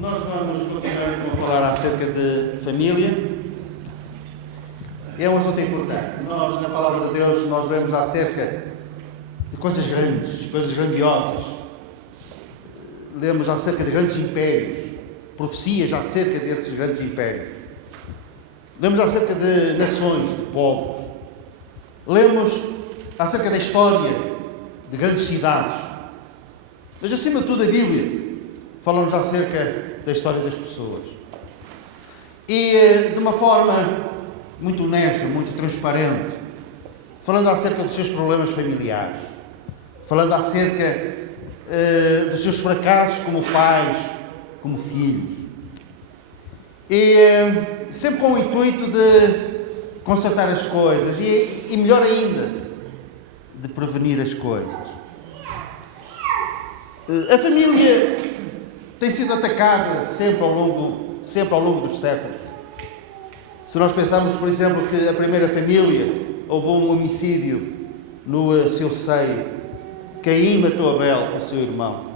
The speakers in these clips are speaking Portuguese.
Nós vamos continuar a falar acerca de família. É um assunto importante. Nós, na Palavra de Deus, nós lemos acerca de coisas grandes, coisas grandiosas. Lemos acerca de grandes impérios, profecias acerca desses grandes impérios. Lemos acerca de nações, de povos. Lemos acerca da história de grandes cidades. Mas, acima de tudo, a Bíblia fala-nos acerca da história das pessoas. E de uma forma muito honesta, muito transparente, falando acerca dos seus problemas familiares, falando acerca dos seus fracassos como pais, como filhos. E sempre com o intuito de consertar as coisas e melhor ainda, de prevenir as coisas. A família tem sido atacada sempre ao longo dos séculos. Se nós pensarmos, por exemplo, que a primeira família houve um homicídio no seu seio, Caim matou Abel, o seu irmão.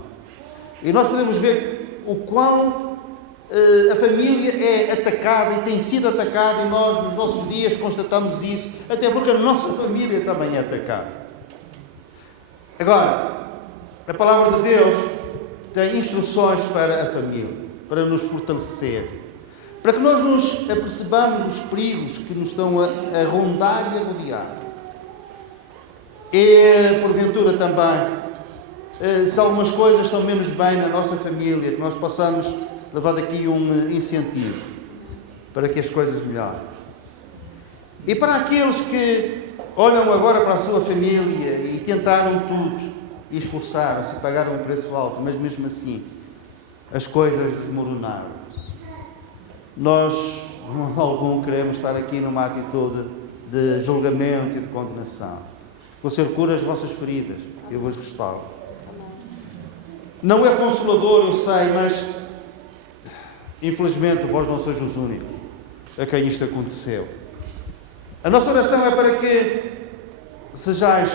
E nós podemos ver o quão a família é atacada e tem sido atacada, e nós nos nossos dias constatamos isso, até porque a nossa família também é atacada. Agora, a Palavra de Deus tem instruções para a família, para nos fortalecer, para que nós nos apercebamos dos perigos que nos estão a rondar e a rodear. E, porventura, também, se algumas coisas estão menos bem na nossa família, que nós possamos levar daqui um incentivo para que as coisas melhorem. E para aqueles que olham agora para a sua família e tentaram tudo, e esforçaram-se, pagaram um preço alto, mas mesmo assim as coisas desmoronaram. Nós, de modo algum, queremos estar aqui numa atitude de julgamento e de condenação. O Senhor cura as vossas feridas, eu vos restauro. Não é consolador, eu sei, mas infelizmente vós não sois os únicos a quem isto aconteceu. A nossa oração é para que sejais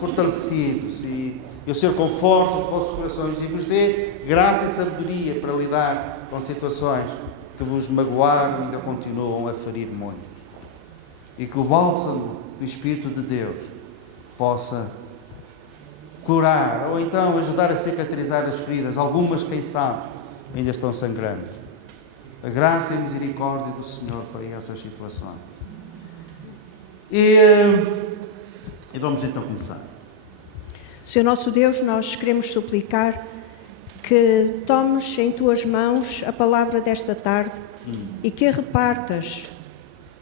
fortalecidos e o Senhor conforte os vossos corações e vos dê graça e sabedoria para lidar com situações que vos magoaram e ainda continuam a ferir muito. E que o bálsamo do Espírito de Deus possa curar ou então ajudar a cicatrizar as feridas. Algumas, quem sabe, ainda estão sangrando. A graça e a misericórdia do Senhor para essas situações. E vamos então começar. Senhor nosso Deus, nós queremos suplicar que tomes em tuas mãos a palavra desta tarde e que a repartas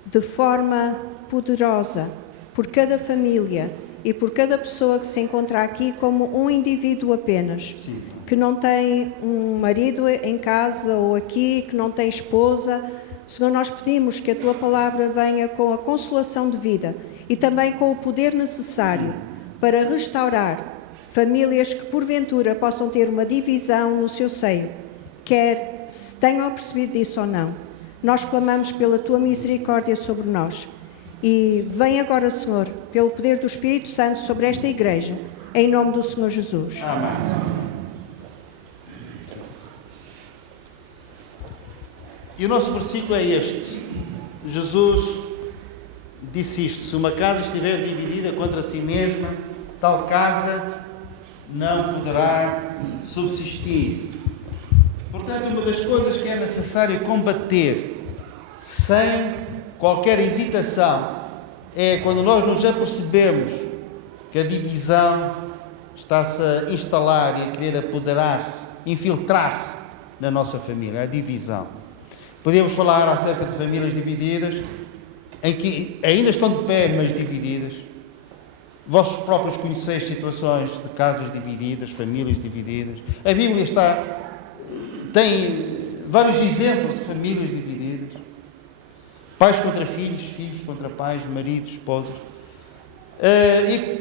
de forma poderosa por cada família e por cada pessoa que se encontra aqui como um indivíduo apenas. Sim. Que não tem um marido em casa ou aqui, que não tem esposa. Senhor, nós pedimos que a tua palavra venha com a consolação de vida e também com o poder necessário para restaurar famílias que porventura possam ter uma divisão no seu seio, quer se tenham percebido disso ou não. Nós clamamos pela tua misericórdia sobre nós. E vem agora, Senhor, pelo poder do Espírito Santo sobre esta igreja, em nome do Senhor Jesus. Amém. E o nosso versículo é este. Jesus disse isto: se uma casa estiver dividida contra si mesma, tal casa não poderá subsistir. Portanto, uma das coisas que é necessário combater sem qualquer hesitação é quando nós nos apercebemos que a divisão está-se a instalar e a querer apoderar-se, infiltrar-se na nossa família, a divisão. Podemos falar acerca de famílias divididas, em que ainda estão de pé, mas divididas. Vossos próprios conheceis situações de casas divididas, famílias divididas. A Bíblia tem vários exemplos de famílias divididas. Pais contra filhos, filhos contra pais, maridos, esposas.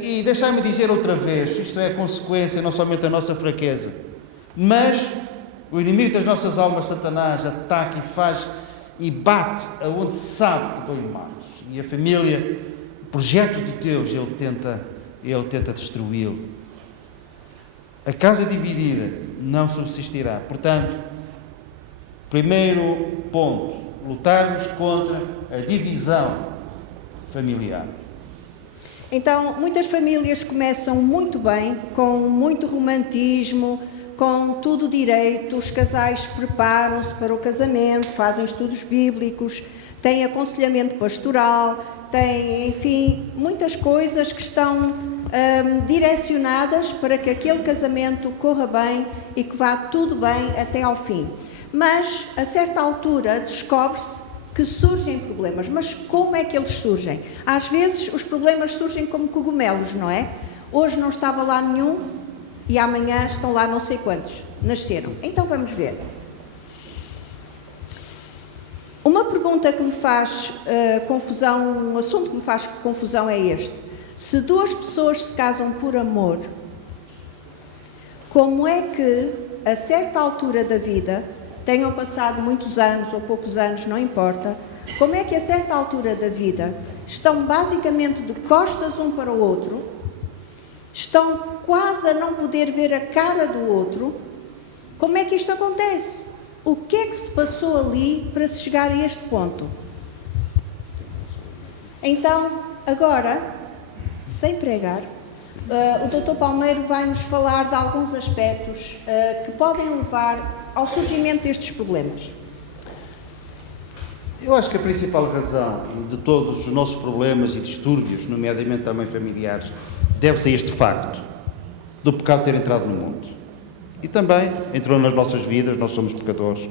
E deixai-me dizer outra vez, isto é consequência não somente da nossa fraqueza, mas o inimigo das nossas almas, Satanás, ataca e faz e bate aonde sabe que dói mais. E a família, o projeto de Deus, ele tenta destruí-lo. A casa dividida não subsistirá. Portanto, Primeiro ponto, lutarmos contra a divisão familiar. Então, muitas famílias começam muito bem, com muito romantismo, com tudo direito, os casais preparam-se para o casamento, fazem estudos bíblicos, têm aconselhamento pastoral, têm, enfim, muitas coisas que estão direcionadas para que aquele casamento corra bem e que vá tudo bem até ao fim. Mas, a certa altura, descobre-se que surgem problemas. Mas como é que eles surgem? Às vezes, os problemas surgem como cogumelos, não é? Hoje não estava lá nenhum e amanhã estão lá não sei quantos. Nasceram. Então, vamos ver. Uma pergunta que me faz confusão, um assunto que me faz confusão é este. Se duas pessoas se casam por amor, como é que, a certa altura da vida, tenham passado muitos anos ou poucos anos, não importa, como é que a certa altura da vida estão basicamente de costas um para o outro, estão quase a não poder ver a cara do outro? Como é que isto acontece? O que é que se passou ali para se chegar a este ponto? Então, agora, sem pregar, o Dr. Palmeiro vai nos falar de alguns aspectos que podem levar ao surgimento destes problemas. Eu acho que a principal razão de todos os nossos problemas e distúrbios, nomeadamente também familiares, deve-se a este facto do pecado ter entrado no mundo. E também entrou nas nossas vidas, nós somos pecadores.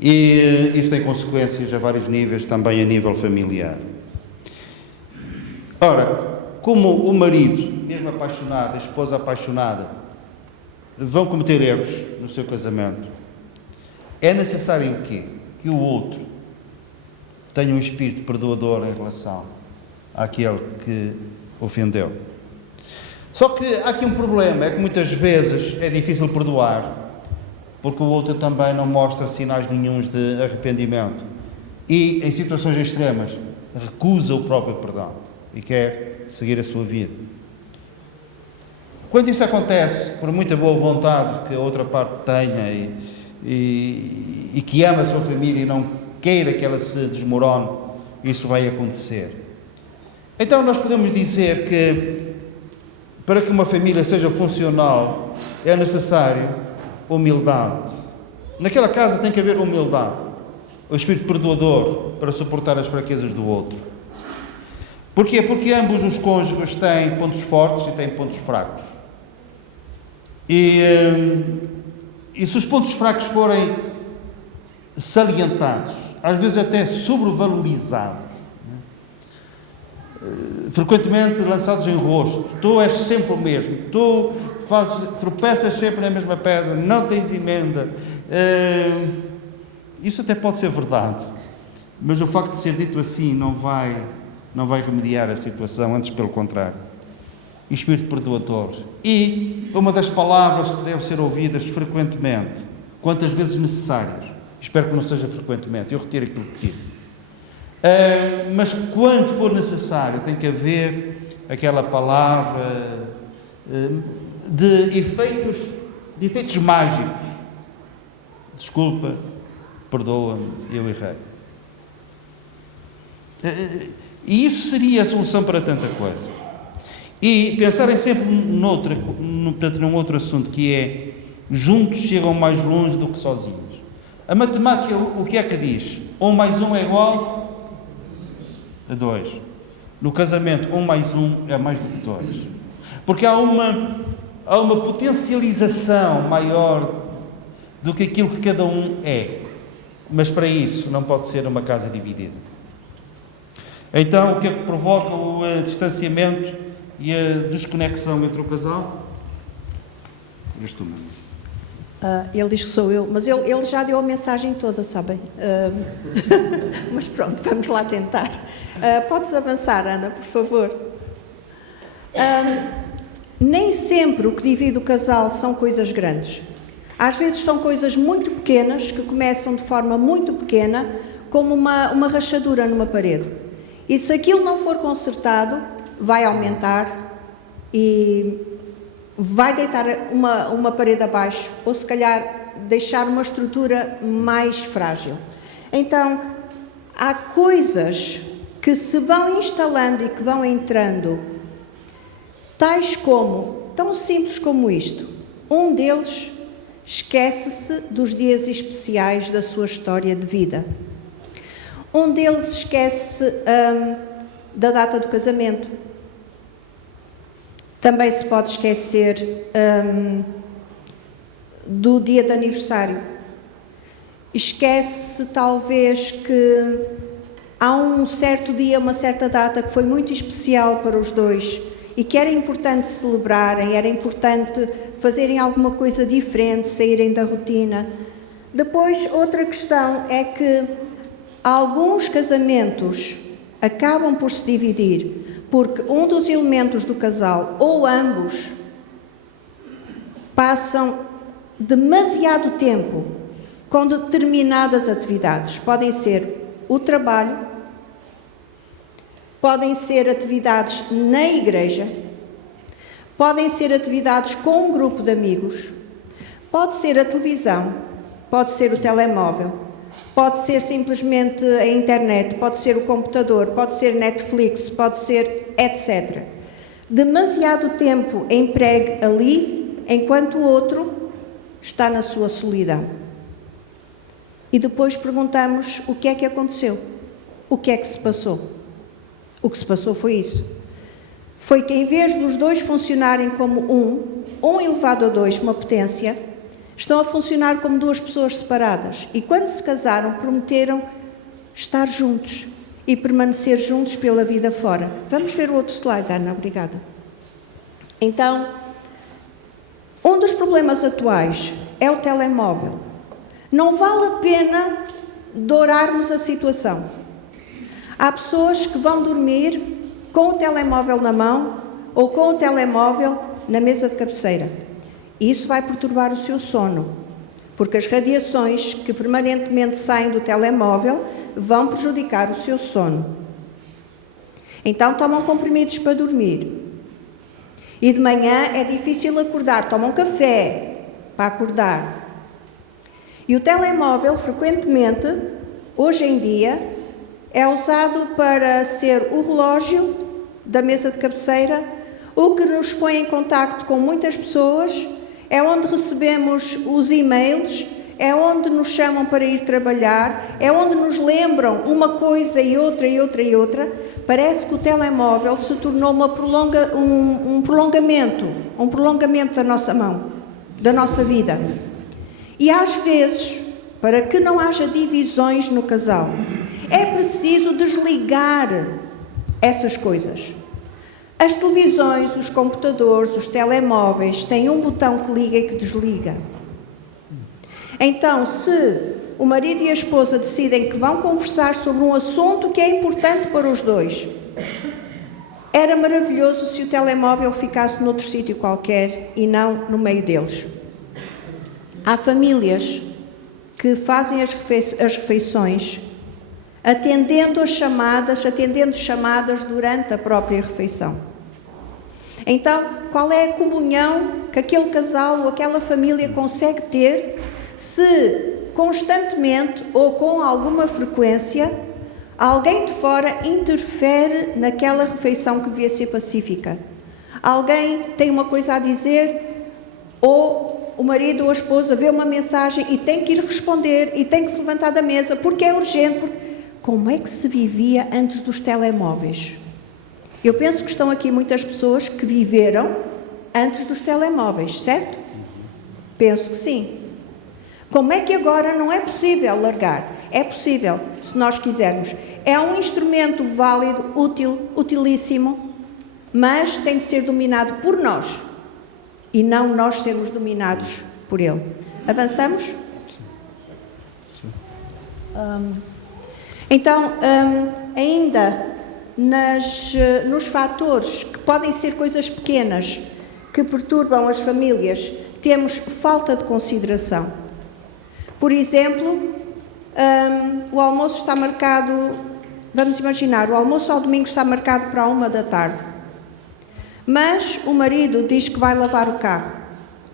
E isto tem consequências a vários níveis, também a nível familiar. Ora, como o marido, mesmo apaixonado, a esposa apaixonada, vão cometer erros no seu casamento, é necessário o quê? Que o outro tenha um espírito perdoador em relação àquele que ofendeu. Só que há aqui um problema, é que muitas vezes é difícil perdoar, porque o outro também não mostra sinais nenhuns de arrependimento e, em situações extremas, recusa o próprio perdão e quer seguir a sua vida. Quando isso acontece, por muita boa vontade que a outra parte tenha e que ama a sua família e não queira que ela se desmorone, isso vai acontecer. Então nós podemos dizer que para que uma família seja funcional é necessário humildade. Naquela casa tem que haver humildade, o espírito perdoador para suportar as fraquezas do outro. Porquê? Porque ambos os cônjuges têm pontos fortes e têm pontos fracos. E se os pontos fracos forem salientados, às vezes até sobrevalorizados, frequentemente lançados em rosto, tu és sempre o mesmo, tu tropeças sempre na mesma pedra, não tens emenda, isso até pode ser verdade, mas o facto de ser dito assim não vai remediar a situação, antes pelo contrário. Espírito perdoador. E uma das palavras que devem ser ouvidas frequentemente, quantas vezes necessárias, espero que não seja frequentemente, eu retiro aquilo que disse, mas quando for necessário tem que haver aquela palavra de efeitos mágicos. Desculpa, perdoa-me, eu errei. E isso seria a solução para tanta coisa. E pensarem sempre num outro assunto, que é: juntos chegam mais longe do que sozinhos. A matemática, o que é que diz? 1 mais 1 é igual a 2. No casamento, 1 mais 1 é mais do que 2. Porque há uma potencialização maior do que aquilo que cada um é. Mas para isso não pode ser uma casa dividida. Então, o que é que provoca o distanciamento e a desconexão entre o casal? És tu mesmo. Ele diz que sou eu, mas ele já deu a mensagem toda, sabem? Mas pronto, vamos lá tentar. Podes avançar, Ana, por favor. Nem sempre o que divide o casal são coisas grandes. Às vezes são coisas muito pequenas, que começam de forma muito pequena, como uma rachadura numa parede. E se aquilo não for consertado, vai aumentar e vai deitar uma parede abaixo, ou se calhar deixar uma estrutura mais frágil. Então, há coisas que se vão instalando e que vão entrando, tais como, tão simples como isto. Um deles esquece-se dos dias especiais da sua história de vida. Um deles esquece da data do casamento. Também se pode esquecer do dia de aniversário. Esquece-se talvez que há um certo dia, uma certa data que foi muito especial para os dois e que era importante celebrarem, era importante fazerem alguma coisa diferente, saírem da rotina. Depois, outra questão é que alguns casamentos acabam por se dividir porque um dos elementos do casal, ou ambos, passam demasiado tempo com determinadas atividades. Podem ser o trabalho, podem ser atividades na igreja, podem ser atividades com um grupo de amigos, pode ser a televisão, pode ser o telemóvel, pode ser simplesmente a internet, pode ser o computador, pode ser Netflix, pode ser etc. Demasiado tempo empregue ali, enquanto o outro está na sua solidão. E depois perguntamos o que é que aconteceu, o que é que se passou. O que se passou foi isso. Foi que em vez dos dois funcionarem como um elevado a 2, uma potência, estão a funcionar como duas pessoas separadas. E quando se casaram, prometeram estar juntos e permanecer juntos pela vida fora. Vamos ver o outro slide, Ana, obrigada. Então, um dos problemas atuais é o telemóvel. Não vale a pena dourarmos a situação. Há pessoas que vão dormir com o telemóvel na mão ou com o telemóvel na mesa de cabeceira. Isso vai perturbar o seu sono, porque as radiações que permanentemente saem do telemóvel vão prejudicar o seu sono. Então tomam comprimidos para dormir. E de manhã é difícil acordar, tomam café para acordar. E o telemóvel, frequentemente, hoje em dia, é usado para ser o relógio da mesa de cabeceira, o que nos põe em contacto com muitas pessoas, é onde recebemos os e-mails, é onde nos chamam para ir trabalhar, é onde nos lembram uma coisa e outra e outra e outra. Parece que o telemóvel se tornou um prolongamento da nossa mão, da nossa vida. E às vezes, para que não haja divisões no casal, é preciso desligar essas coisas. As televisões, os computadores, os telemóveis têm um botão que liga e que desliga. Então, se o marido e a esposa decidem que vão conversar sobre um assunto que é importante para os dois, era maravilhoso se o telemóvel ficasse noutro sítio qualquer e não no meio deles. Há famílias que fazem as refeições atendendo chamadas durante a própria refeição. Então, qual é a comunhão que aquele casal ou aquela família consegue ter se constantemente ou com alguma frequência alguém de fora interfere naquela refeição que devia ser pacífica? Alguém tem uma coisa a dizer, ou o marido ou a esposa vê uma mensagem e tem que ir responder e tem que se levantar da mesa porque é urgente. Como é que se vivia antes dos telemóveis? Eu penso que estão aqui muitas pessoas que viveram antes dos telemóveis, certo? Penso que sim. Como é que agora não é possível largar? É possível, se nós quisermos. É um instrumento válido, útil, utilíssimo, mas tem de ser dominado por nós e não nós sermos dominados por ele. Avançamos? Então, ainda nos fatores que podem ser coisas pequenas que perturbam as famílias, temos falta de consideração. Por exemplo, o almoço está marcado, vamos imaginar, o almoço ao domingo está marcado para 13h, mas o marido diz que vai lavar o carro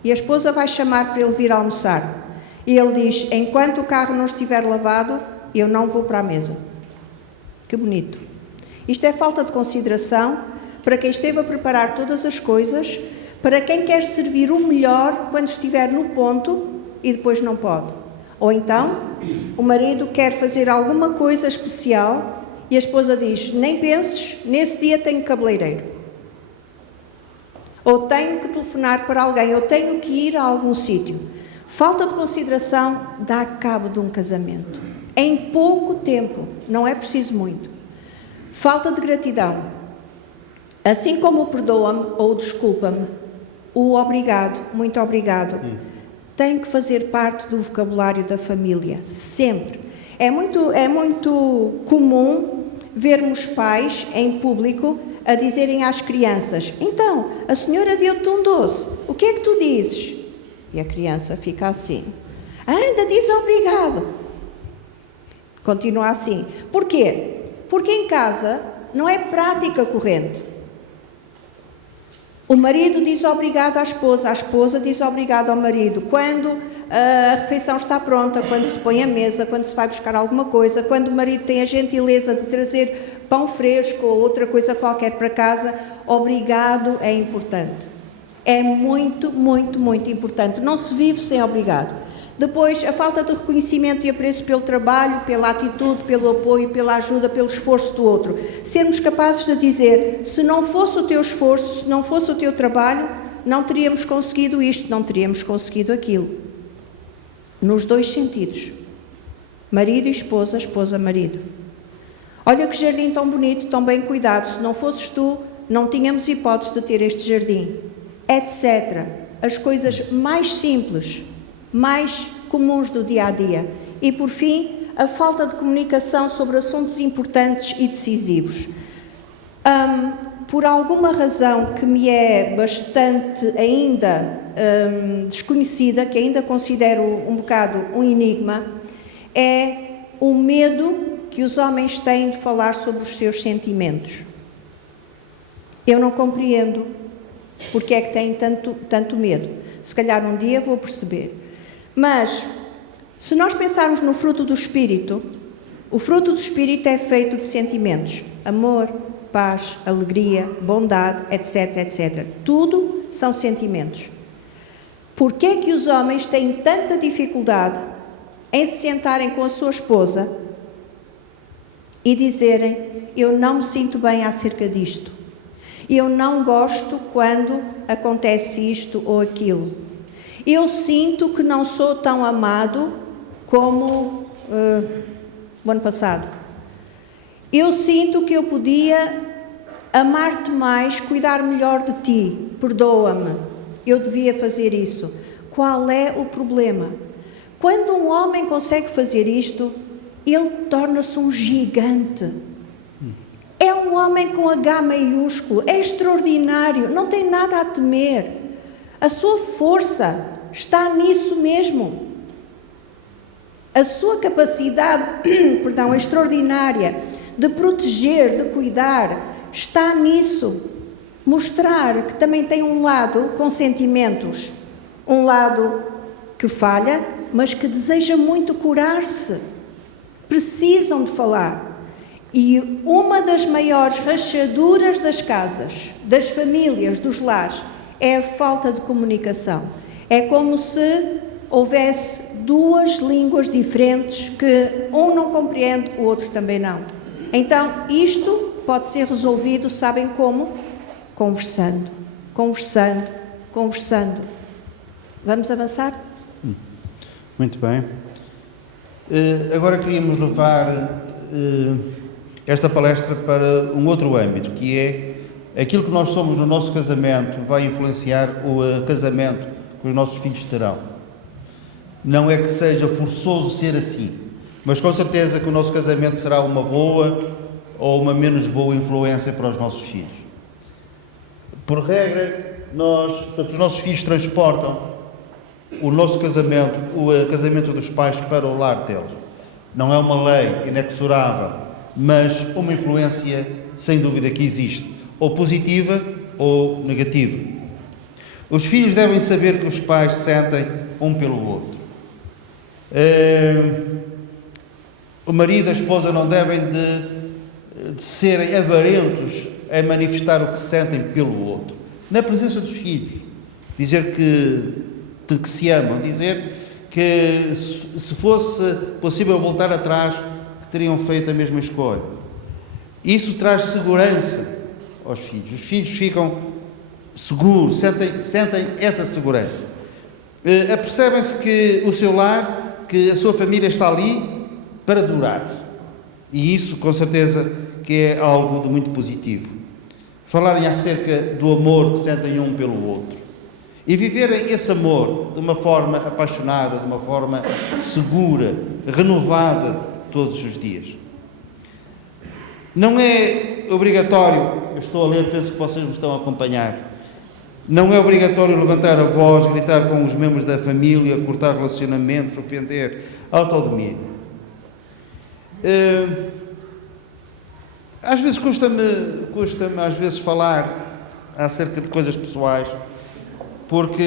e a esposa vai chamar para ele vir almoçar. E ele diz: enquanto o carro não estiver lavado, eu não vou para a mesa. Que bonito. Isto é falta de consideração para quem esteve a preparar todas as coisas, para quem quer servir o melhor quando estiver no ponto e depois não pode. Ou então, o marido quer fazer alguma coisa especial e a esposa diz: nem penses, nesse dia tenho cabeleireiro. Ou tenho que telefonar para alguém, ou tenho que ir a algum sítio. Falta de consideração dá cabo de um casamento. Em pouco tempo, não é preciso muito. Falta de gratidão. Assim como o perdoa-me ou desculpa-me, o obrigado, muito obrigado, tem que fazer parte do vocabulário da família, sempre. É muito comum vermos pais em público a dizerem às crianças: então, a senhora deu-te um doce, o que é que tu dizes? E a criança fica assim: anda, diz obrigado. Continua assim. Porquê? Porque em casa não é prática corrente. O marido diz obrigado à esposa, a esposa diz obrigado ao marido. Quando a refeição está pronta, quando se põe à mesa, quando se vai buscar alguma coisa, quando o marido tem a gentileza de trazer pão fresco ou outra coisa qualquer para casa, obrigado é importante. É muito, muito, muito importante. Não se vive sem obrigado. Depois, a falta de reconhecimento e apreço pelo trabalho, pela atitude, pelo apoio, pela ajuda, pelo esforço do outro. Sermos capazes de dizer: se não fosse o teu esforço, se não fosse o teu trabalho, não teríamos conseguido isto, não teríamos conseguido aquilo. Nos dois sentidos. Marido e esposa, esposa, marido. Olha que jardim tão bonito, tão bem cuidado. Se não fosses tu, não tínhamos hipótese de ter este jardim. Etc. As coisas mais simples, mais comuns do dia-a-dia. E, por fim, a falta de comunicação sobre assuntos importantes e decisivos. Por alguma razão que me é bastante ainda desconhecida, que ainda considero um bocado um enigma, é o medo que os homens têm de falar sobre os seus sentimentos. Eu não compreendo porque é que têm tanto medo. Se calhar um dia vou perceber. Mas, se nós pensarmos no fruto do Espírito, o fruto do Espírito é feito de sentimentos: amor, paz, alegria, bondade, etc, etc. Tudo são sentimentos. Por que é que os homens têm tanta dificuldade em se sentarem com a sua esposa e dizerem: eu não me sinto bem acerca disto, eu não gosto quando acontece isto ou aquilo, eu sinto que não sou tão amado como o ano passado, eu sinto que eu podia amar-te mais, cuidar melhor de ti, perdoa-me, eu devia fazer isso. Qual é o problema? Quando um homem consegue fazer isto, ele torna-se um gigante. É um homem com H maiúsculo, é extraordinário, não tem nada a temer. A sua força está nisso mesmo. A sua capacidade, extraordinária de proteger, de cuidar, está nisso. Mostrar que também tem um lado com sentimentos, um lado que falha, mas que deseja muito curar-se. Precisam de falar. E uma das maiores rachaduras das casas, das famílias, dos lares, é a falta de comunicação. É como se houvesse duas línguas diferentes que um não compreende, o outro também não. Então, isto pode ser resolvido, sabem como? Conversando, conversando, conversando. Vamos avançar? Muito bem. Agora queríamos levar esta palestra para um outro âmbito, que é aquilo que nós somos no nosso casamento vai influenciar o casamento que os nossos filhos terão. Não é que seja forçoso ser assim, mas com certeza que o nosso casamento será uma boa ou uma menos boa influência para os nossos filhos. Por regra, os nossos filhos transportam o nosso casamento, o casamento dos pais para o lar deles. Não é uma lei inexorável, mas uma influência sem dúvida que existe, ou positiva ou negativa. Os filhos devem saber que os pais sentem um pelo outro. O marido e a esposa não devem de serem avarentos a manifestar o que sentem pelo outro. Na presença dos filhos. Dizer que se amam. Dizer que se fosse possível voltar atrás, que teriam feito a mesma escolha. Isso traz segurança aos filhos. Os filhos ficam seguros, sentem essa segurança. Apercebem-se que o seu lar, que a sua família está ali para durar. E isso, com certeza, que é algo de muito positivo. Falarem acerca do amor que sentem um pelo outro. E viverem esse amor de uma forma apaixonada, de uma forma segura, renovada todos os dias. Não é obrigatório, eu estou a ler, penso que vocês me estão a acompanhar, não é obrigatório levantar a voz, gritar com os membros da família, cortar relacionamentos, ofender, autodomínio. Às vezes custa-me às vezes falar acerca de coisas pessoais, porque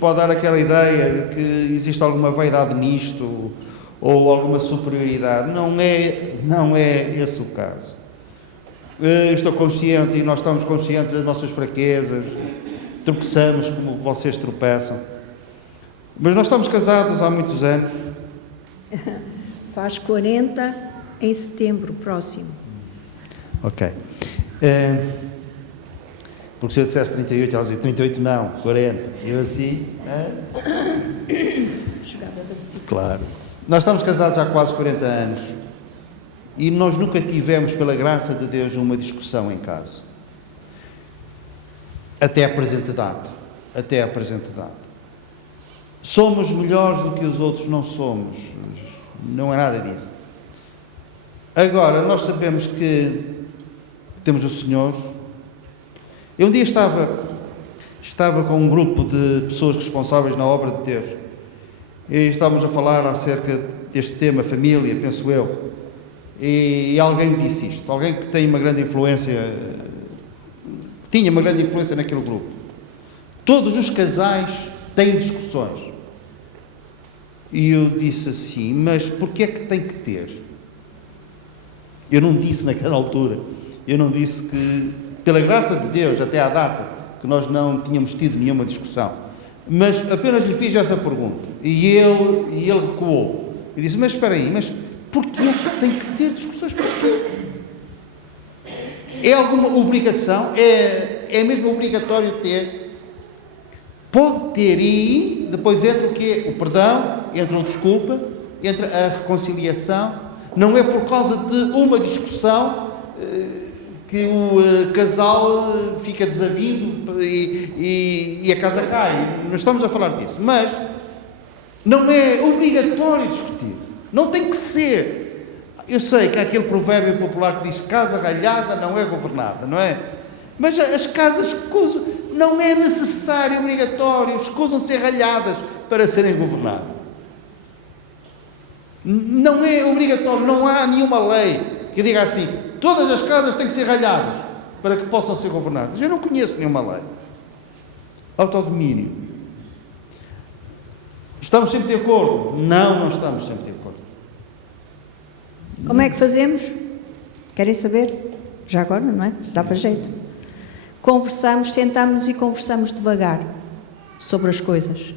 pode dar aquela ideia de que existe alguma vaidade nisto, ou alguma superioridade. Não é esse o caso. Eu estou consciente, e nós estamos conscientes das nossas fraquezas, tropeçamos como vocês tropeçam. Mas nós estamos casados há muitos anos. Faz 40 em setembro próximo. Ok. Porque se eu dissesse 38, ela dizia 38 não, 40. Eu assim... Jogava da bicicleta. Claro. Nós estamos casados há quase 40 anos e nós nunca tivemos, pela graça de Deus, uma discussão em casa. Até a presente data. Somos melhores do que os outros, não somos. Não é nada disso. Agora, nós sabemos que temos o Senhor. Eu um dia estava com um grupo de pessoas responsáveis na obra de Deus e estávamos a falar acerca deste tema, família, penso eu, e alguém disse isto, alguém que tem uma grande influência, tinha uma grande influência naquele grupo. Todos os casais têm discussões. E eu disse assim, mas porquê é que tem que ter? Eu não disse naquela altura, eu não disse que, pela graça de Deus, até à data, que nós não tínhamos tido nenhuma discussão, mas apenas lhe fiz essa pergunta, e ele recuou, e disse, mas espera aí, mas porquê é que tem que ter discussões? Porquê? É alguma obrigação? É mesmo obrigatório ter? Pode ter, e depois entra o quê? O perdão, entra a desculpa, entra a reconciliação. Não é por causa de uma discussão que o casal fica desavido e a casa cai. Não estamos a falar disso. Mas não é obrigatório discutir. Não tem que ser. Eu sei que há aquele provérbio popular que diz casa ralhada não é governada, não é? Mas as casas não é necessário, obrigatório, escusam ser ralhadas para serem governadas. Não é obrigatório, não há nenhuma lei que diga assim, todas as casas têm que ser ralhadas para que possam ser governadas. Eu não conheço nenhuma lei. Autodomínio. Estamos sempre de acordo? Não estamos sempre de acordo. Como é que fazemos? Querem saber? Já agora, não é? Dá-para jeito. Conversamos, sentamos-nos e conversamos devagar sobre as coisas.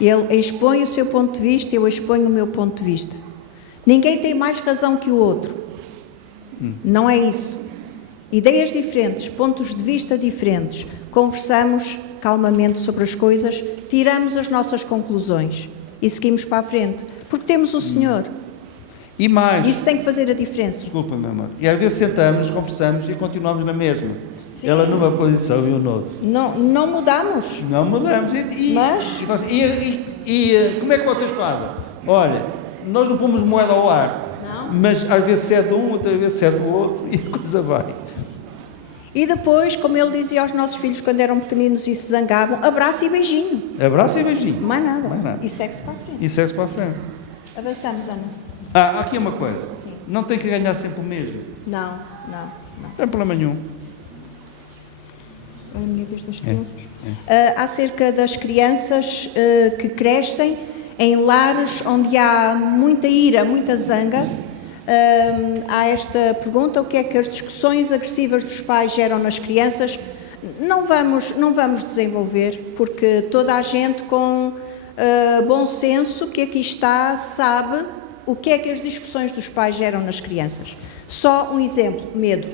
Ele expõe o seu ponto de vista, eu exponho o meu ponto de vista. Ninguém tem mais razão que o outro. Não é isso. Ideias diferentes, pontos de vista diferentes. Conversamos calmamente sobre as coisas, tiramos as nossas conclusões e seguimos para a frente. Porque temos o Senhor. E mais... Isso tem que fazer a diferença. Desculpa, meu amor. E às vezes sentamos, conversamos e continuamos na mesma. Sim. Ela numa posição e eu noutra. Não mudamos. Não mudamos. E como é que vocês fazem? Olha, nós não pomos moeda ao ar. Não. Mas às vezes é de um, outras vezes é do outro e a coisa vai. E depois, como ele dizia aos nossos filhos quando eram pequeninos e se zangavam, abraço e beijinho. Abraço e beijinho. Mais nada. Mais nada. E segue-se para a frente. E segue-se para a frente. Avançamos, Ana. Há aqui uma coisa. Sim. Não tem que ganhar sempre o mesmo. Não. Não tem problema nenhum. É a minha vez das crianças. Acerca das crianças que crescem, em lares onde há muita ira, muita zanga, há esta pergunta: o que é que as discussões agressivas dos pais geram nas crianças? Não vamos desenvolver, porque toda a gente com bom senso que aqui está sabe o que é que as discussões dos pais geram nas crianças. Só um exemplo: medo,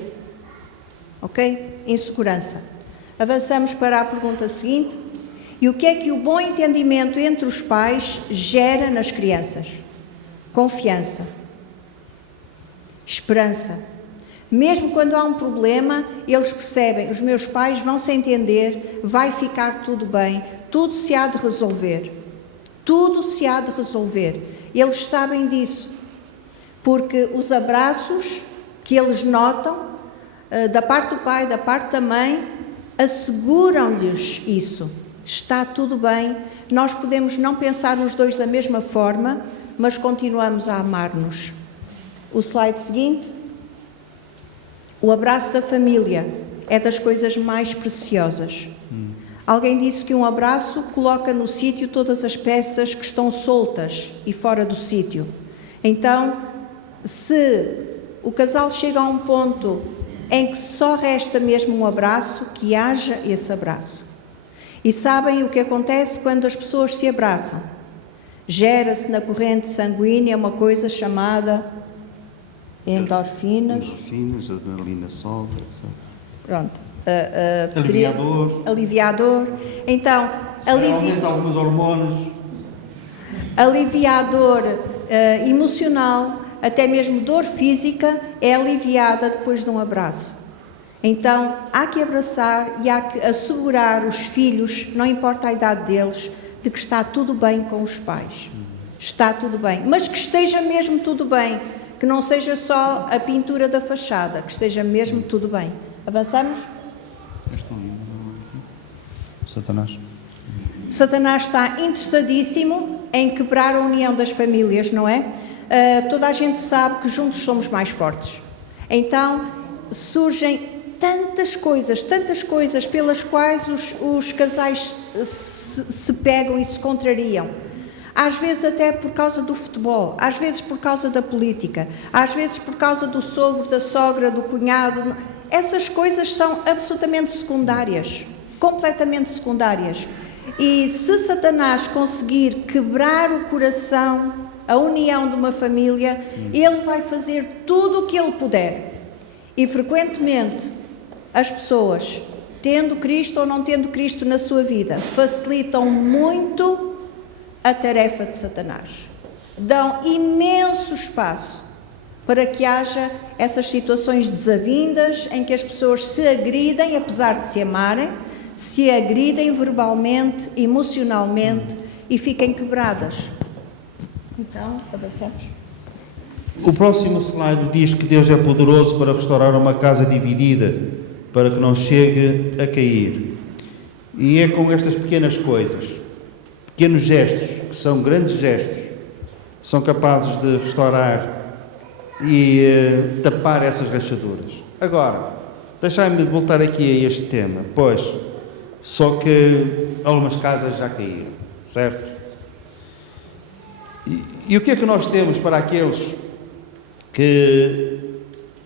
ok? Insegurança. Avançamos para a pergunta seguinte: e o que é que o bom entendimento entre os pais gera nas crianças? Confiança, esperança. Mesmo quando há um problema, eles percebem: os meus pais vão se entender, vai ficar tudo bem, tudo se há de resolver. Tudo se há de resolver. Eles sabem disso, porque os abraços que eles notam, da parte do pai, da parte da mãe, asseguram-lhes isso. Está tudo bem, nós podemos não pensar os dois da mesma forma, mas continuamos a amar-nos. O slide seguinte. O abraço da família é das coisas mais preciosas. Alguém disse que um abraço coloca no sítio todas as peças que estão soltas e fora do sítio. Então, se o casal chega a um ponto em que só resta mesmo um abraço, que haja esse abraço. E sabem o que acontece quando as pessoas se abraçam? Gera-se na corrente sanguínea uma coisa chamada endorfinas. Endorfinas, adrenalina sobe, etc. Pronto. Aliviador. Então, aumenta algumas hormonas. Aliviador emocional, até mesmo dor física, é aliviada depois de um abraço. Então, há que abraçar e há que assegurar os filhos, não importa a idade deles, de que está tudo bem com os pais. Está tudo bem. Mas que esteja mesmo tudo bem. Que não seja só a pintura da fachada, que esteja mesmo tudo bem. Avançamos? Satanás. Satanás está interessadíssimo em quebrar a união das famílias, não é? Toda a gente sabe que juntos somos mais fortes. Então, surgem tantas coisas pelas quais os casais se pegam e se contrariam. Às vezes até por causa do futebol, às vezes por causa da política, às vezes por causa do sogro, da sogra, do cunhado. Essas coisas são absolutamente secundárias, completamente secundárias. E se Satanás conseguir quebrar o coração, a união de uma família, ele vai fazer tudo o que ele puder. E frequentemente as pessoas, tendo Cristo ou não tendo Cristo na sua vida, facilitam muito a tarefa de Satanás. Dão imenso espaço para que haja essas situações desavindas em que as pessoas se agridem, apesar de se amarem, se agridem verbalmente, emocionalmente e fiquem quebradas. Então, avançamos. O próximo slide diz que Deus é poderoso para restaurar uma casa dividida, para que não chegue a cair. E é com estas pequenas coisas, pequenos gestos, que são grandes gestos, são capazes de restaurar e tapar essas rachaduras. Agora, deixai-me voltar aqui a este tema, pois, só que algumas casas já caíram, certo? E o que é que nós temos para aqueles que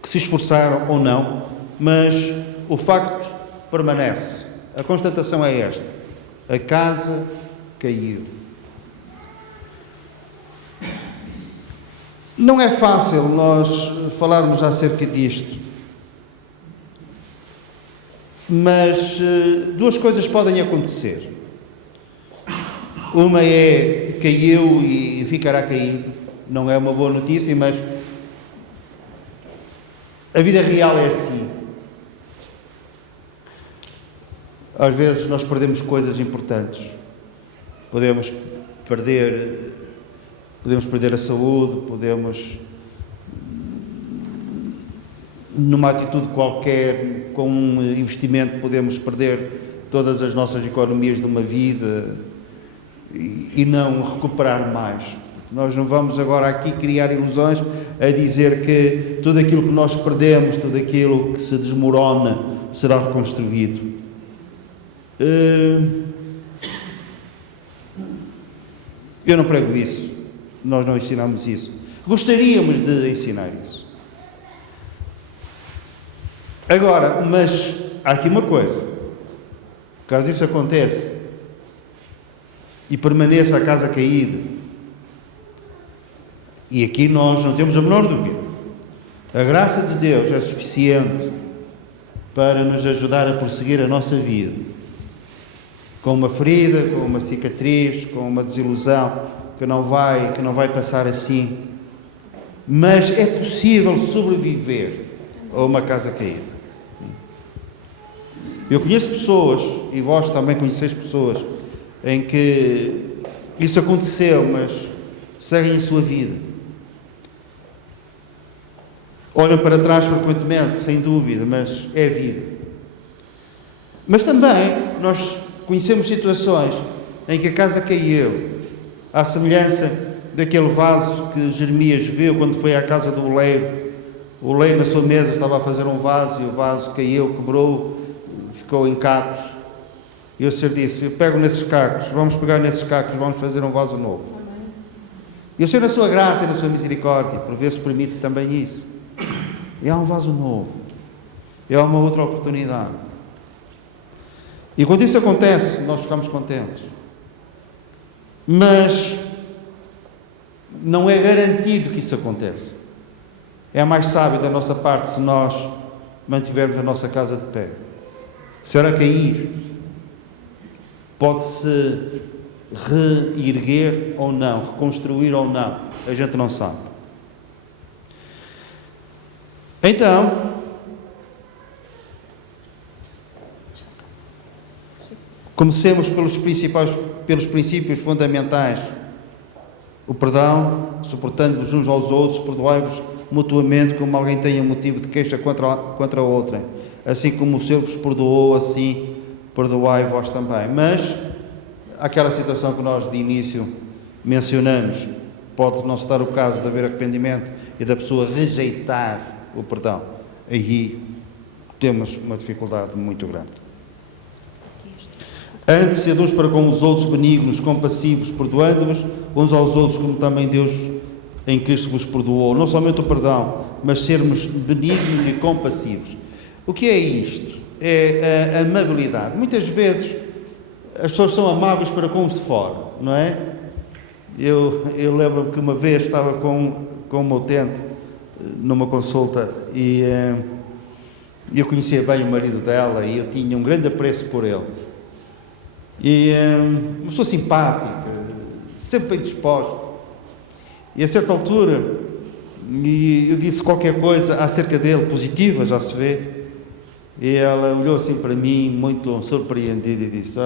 se esforçaram ou não, mas o facto permanece. A constatação é esta: a casa caiu. Não é fácil nós falarmos acerca disto, mas duas coisas podem acontecer. Uma é caiu e ficará caído, não é uma boa notícia, mas a vida real é assim. Às vezes nós perdemos coisas importantes. Podemos perder a saúde, podemos, numa atitude qualquer, com um investimento, podemos perder todas as nossas economias de uma vida e não recuperar mais. Nós não vamos agora aqui criar ilusões a dizer que tudo aquilo que nós perdemos, tudo aquilo que se desmorona, será reconstruído. Eu não prego isso, nós não ensinamos isso. Gostaríamos de ensinar isso. Agora, mas há aqui uma coisa: caso isso aconteça e permaneça a casa caída, e aqui nós não temos a menor dúvida, a graça de Deus é suficiente para nos ajudar a prosseguir a nossa vida, com uma ferida, com uma cicatriz, com uma desilusão que não vai passar assim, mas é possível sobreviver a uma casa caída. Eu conheço pessoas, e vós também conheceis pessoas, em que isso aconteceu, mas seguem a sua vida. Olham para trás frequentemente, sem dúvida, mas é a vida. Mas também nós conhecemos situações em que a casa caiu, à semelhança daquele vaso que Jeremias viu quando foi à casa do oleiro. O oleiro na sua mesa estava a fazer um vaso e o vaso caiu, quebrou, ficou em cacos. E o Senhor disse: eu pego nesses cacos, vamos pegar nesses cacos, vamos fazer um vaso novo. E o Senhor, na sua graça e na sua misericórdia, por vezes permite também isso. E há um vaso novo, e há uma outra oportunidade. E quando isso acontece, nós ficamos contentes. Mas não é garantido que isso aconteça. É mais sábio da nossa parte se nós mantivermos a nossa casa de pé. Se ela cair, pode-se reerguer ou não, reconstruir ou não, a gente não sabe. Então, comecemos pelos princípios fundamentais. O perdão, suportando-vos uns aos outros, perdoai-vos mutuamente, como alguém tenha motivo de queixa contra outra. Assim como o Senhor vos perdoou, assim perdoai vós também. Mas, aquela situação que nós de início mencionamos, pode não se dar o caso de haver arrependimento e da pessoa rejeitar o perdão. Aí temos uma dificuldade muito grande. Antes, sede uns para com os outros benignos, compassivos, perdoando-vos uns aos outros, como também Deus em Cristo vos perdoou. Não somente o perdão, mas sermos benignos e compassivos. O que é isto? É a amabilidade. Muitas vezes as pessoas são amáveis para com os de fora, não é? Eu lembro-me que uma vez estava com uma utente numa consulta e eu conhecia bem o marido dela e eu tinha um grande apreço por ele. E uma pessoa simpática, sempre bem disposta. E a certa altura, eu disse qualquer coisa acerca dele, positiva, já se vê. E ela olhou assim para mim, muito surpreendida, e disse: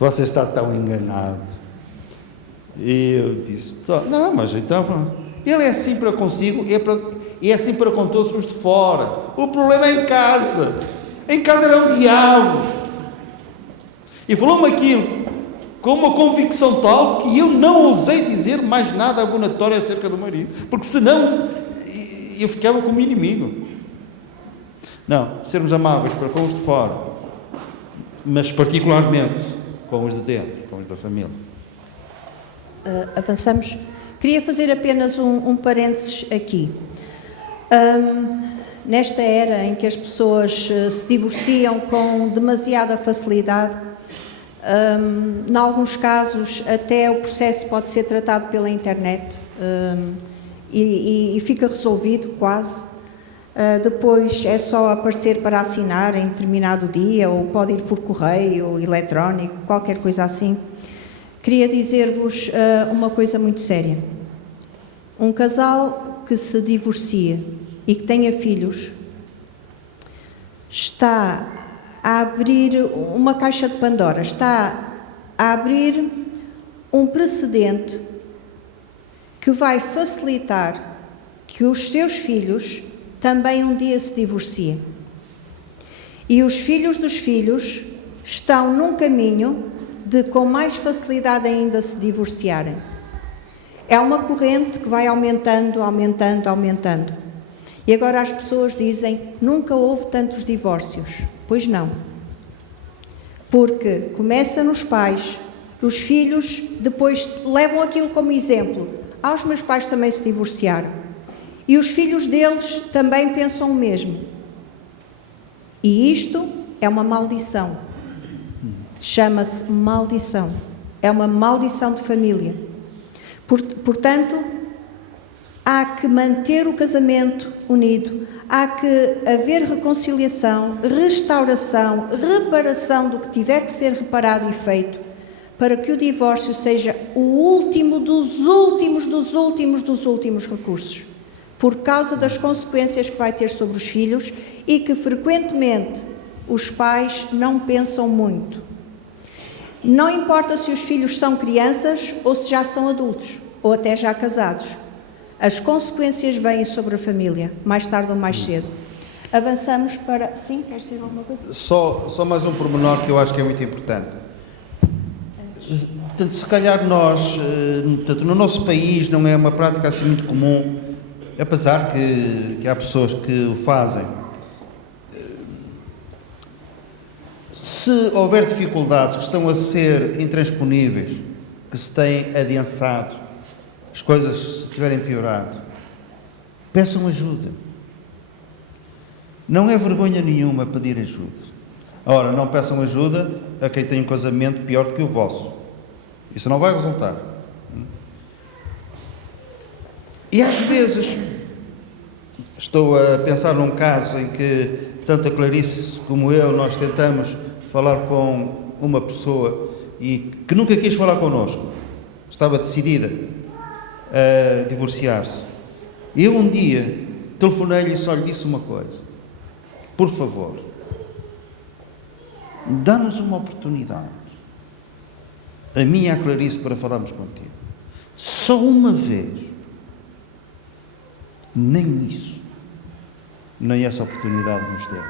você está tão enganado. E eu disse: não, mas então, pronto. Ele é assim para consigo e é assim para com todos os de fora. O problema é em casa. Em casa ele é um diabo. E falou-me aquilo com uma convicção tal que eu não ousei dizer mais nada abonatório acerca do marido, porque senão eu ficava como inimigo. Não, sermos amáveis para com os de fora, mas particularmente com os de dentro, com os da família. Avançamos. Queria fazer apenas um parênteses aqui. Nesta era em que as pessoas se divorciam com demasiada facilidade, em alguns casos até o processo pode ser tratado pela internet e fica resolvido quase. Depois é só aparecer para assinar em determinado dia, ou pode ir por correio ou eletrónico, qualquer coisa assim. Queria dizer-vos uma coisa muito séria. Um casal que se divorcia e que tenha filhos está a abrir uma caixa de Pandora, está a abrir um precedente que vai facilitar que os seus filhos também um dia se divorciem. E os filhos dos filhos estão num caminho de com mais facilidade ainda se divorciarem. É uma corrente que vai aumentando, aumentando, aumentando. E agora as pessoas dizem: nunca houve tantos divórcios. Pois não. Porque começa nos pais, Os filhos depois levam aquilo como exemplo. Os meus pais também se divorciaram. E os filhos deles também pensam o mesmo. E isto é uma maldição. Chama-se maldição. É uma maldição de família. Portanto, há que manter o casamento unido, há que haver reconciliação, restauração, reparação do que tiver que ser reparado e feito, para que o divórcio seja o último dos últimos recursos, por causa das consequências que vai ter sobre os filhos e que frequentemente os pais não pensam muito. Não importa se os filhos são crianças ou se já são adultos, ou até já casados. As consequências vêm sobre a família, mais tarde ou mais cedo. Avançamos para... Sim, queres dizer alguma coisa? Só mais um pormenor que eu acho que é muito importante. Portanto, se calhar nós, no nosso país, não é uma prática assim muito comum, apesar que há pessoas que o fazem. Se houver dificuldades que estão a ser intransponíveis, que se têm adensado, as coisas se tiverem piorado, peçam ajuda. Não é vergonha nenhuma pedir ajuda. Ora, não peçam ajuda a quem tem um casamento pior do que o vosso. Isso não vai resultar. E às vezes, estou a pensar num caso em que tanto a Clarice como eu, nós tentamos falar com uma pessoa e que nunca quis falar connosco. Estava decidida a divorciar-se. Eu um dia telefonei-lhe e só lhe disse uma coisa: por favor, dá-nos uma oportunidade, a mim e a Clarice, para falarmos contigo. Só uma vez. Nem isso. Nem essa oportunidade nos deu.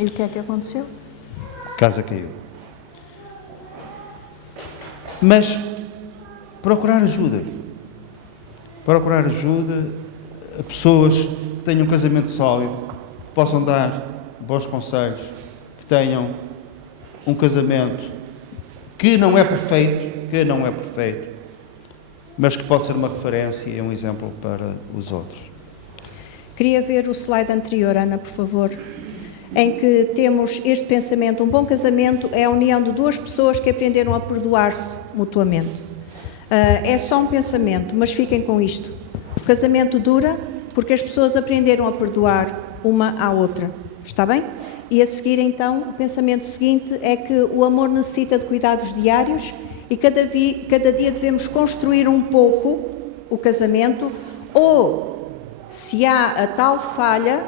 E o que é que aconteceu? A casa caiu. Mas procurar ajuda. Procurar ajuda a pessoas que tenham um casamento sólido, que possam dar bons conselhos, que tenham um casamento que não é perfeito, mas que pode ser uma referência e um exemplo para os outros. Queria ver o slide anterior, Ana, por favor, em que temos este pensamento: um bom casamento é a união de duas pessoas que aprenderam a perdoar-se mutuamente. É só um pensamento, mas fiquem com isto. O casamento dura porque as pessoas aprenderam a perdoar uma à outra. Está bem? E a seguir, então, o pensamento seguinte é que o amor necessita de cuidados diários e cada dia devemos construir um pouco o casamento, ou, se há a tal falha,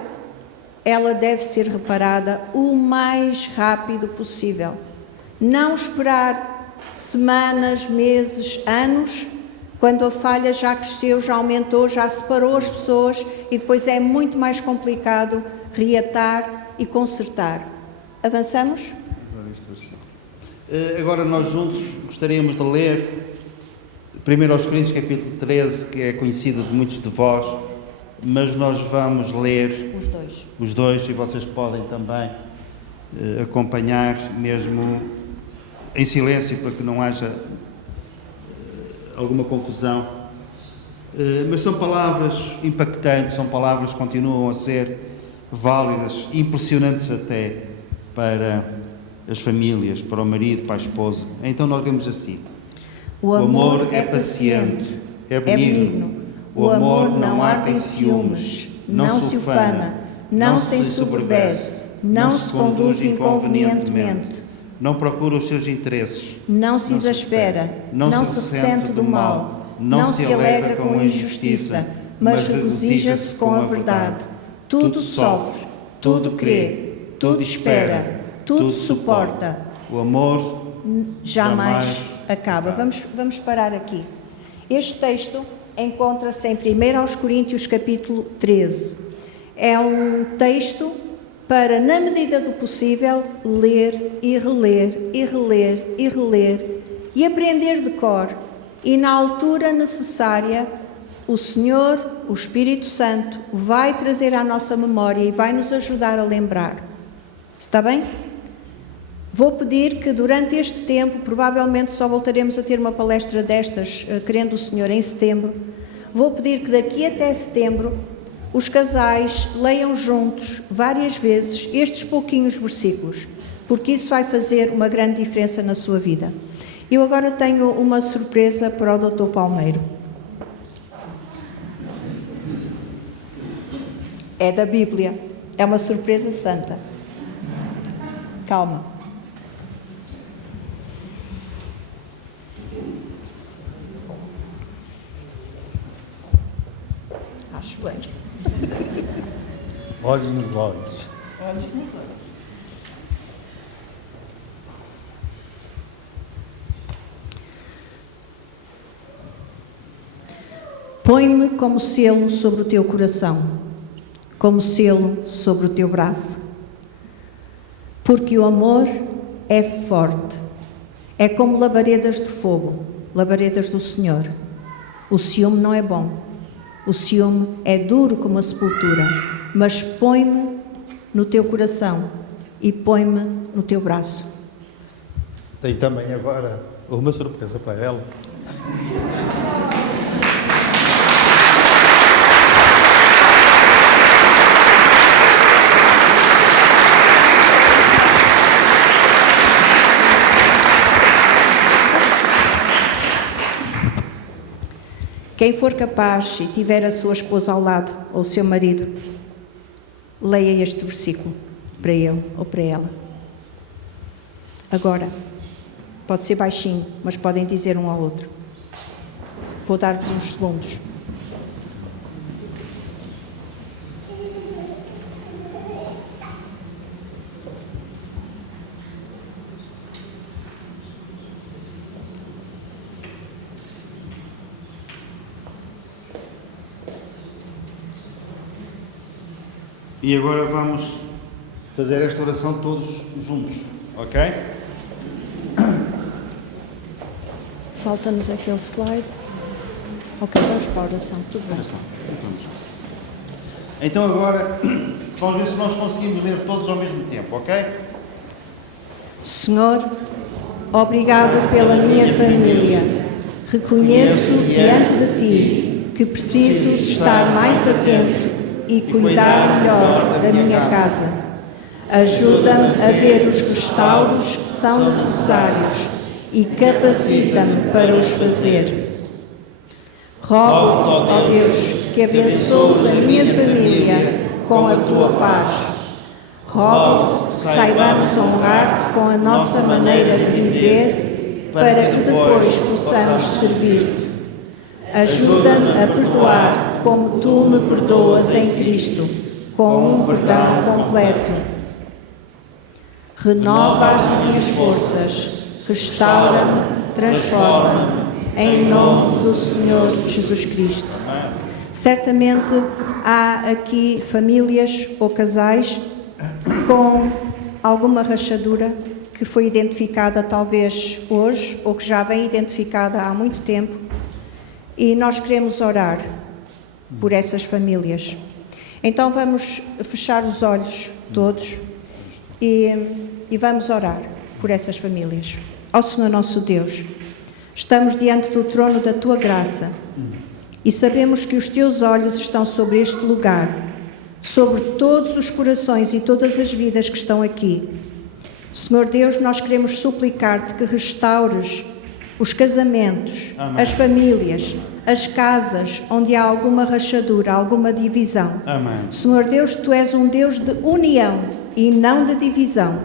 ela deve ser reparada o mais rápido possível. Não esperar semanas, meses, anos, quando a falha já cresceu, já aumentou, já separou as pessoas e depois é muito mais complicado reatar e consertar. Avançamos? Agora nós juntos gostaríamos de ler 1 aos Coríntios capítulo 13, que é conhecido de muitos de vós, mas nós vamos ler os dois e vocês podem também acompanhar mesmo em silêncio para que não haja alguma confusão. Mas são palavras impactantes, são palavras que continuam a ser válidas, impressionantes até para as famílias, para o marido, para a esposa. Então nós lemos assim: o amor é paciente, é benigno. O amor não arde em ciúmes, não se ufana, não se ensoberbece, não se conduz inconvenientemente, não procura os seus interesses, não se exaspera, não se ressente do mal, não se alegra com a injustiça, mas regozija-se com a verdade. Tudo sofre, tudo crê, tudo espera, tudo suporta. O amor jamais acaba. Vamos parar aqui. Este texto encontra-se em 1 aos Coríntios capítulo 13. É um texto para, na medida do possível, ler e reler e reler e reler e aprender de cor. E na altura necessária, o Senhor, o Espírito Santo, vai trazer à nossa memória e vai nos ajudar a lembrar. Está bem? Vou pedir que durante este tempo, provavelmente só voltaremos a ter uma palestra destas, querendo o Senhor, em setembro. Vou pedir que daqui até setembro os casais leiam juntos, várias vezes, estes pouquinhos versículos, porque isso vai fazer uma grande diferença na sua vida. Eu agora tenho uma surpresa para o Dr. Palmeiro. É da Bíblia. É uma surpresa santa. Calma. Acho bem. Olhos nos olhos. Olhos nos olhos. Põe-me como selo sobre o teu coração, como selo sobre o teu braço, porque o amor é forte, é como labaredas de fogo, labaredas do Senhor. O ciúme não é bom, o ciúme é duro como a sepultura, mas põe-me no teu coração e põe-me no teu braço. Tem também agora uma surpresa para ela. Quem for capaz e tiver a sua esposa ao lado, ou o seu marido, leia este versículo para ele ou para ela. Agora, pode ser baixinho, mas podem dizer um ao outro. Vou dar-vos uns segundos. E agora vamos fazer esta oração todos juntos, ok? Falta-nos aquele slide. Ok, vamos para a oração, tudo bem. Então agora, vamos ver se nós conseguimos ler todos ao mesmo tempo, ok? Senhor, obrigado pela minha família. Reconheço diante de Ti que preciso de estar mais atento e cuidar melhor da minha casa. Ajuda-me a ver os restauros que são necessários e capacita-me para os fazer. Rogo-te, ó Deus, que abençoes a minha família com a Tua paz. Rogo-te que saibamos honrar-te com a nossa maneira de viver, para que depois possamos servir-te. Ajuda-me a perdoar como Tu me perdoas em Cristo, com um perdão completo. Renova as minhas forças, restaura-me, transforma-me, em nome do Senhor Jesus Cristo. Certamente há aqui famílias ou casais com alguma rachadura que foi identificada talvez hoje ou que já vem identificada há muito tempo, e nós queremos orar por essas famílias. Então vamos fechar os olhos todos e vamos orar por essas famílias. Ó Senhor nosso Deus, estamos diante do trono da Tua graça e sabemos que os Teus olhos estão sobre este lugar, sobre todos os corações e todas as vidas que estão aqui. Senhor Deus, nós queremos suplicar-te que restaures os casamentos, amém, as famílias, as casas onde há alguma rachadura, alguma divisão. Amém. Senhor Deus, Tu és um Deus de união e não de divisão.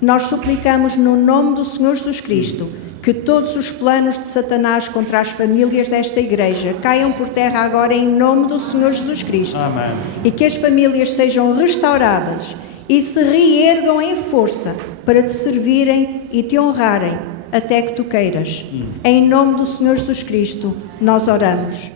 Nós suplicamos no nome do Senhor Jesus Cristo que todos os planos de Satanás contra as famílias desta igreja caiam por terra agora em nome do Senhor Jesus Cristo. Amém. E que as famílias sejam restauradas e se reergam em força para Te servirem e Te honrarem até que Tu queiras. Em nome do Senhor Jesus Cristo, nós oramos.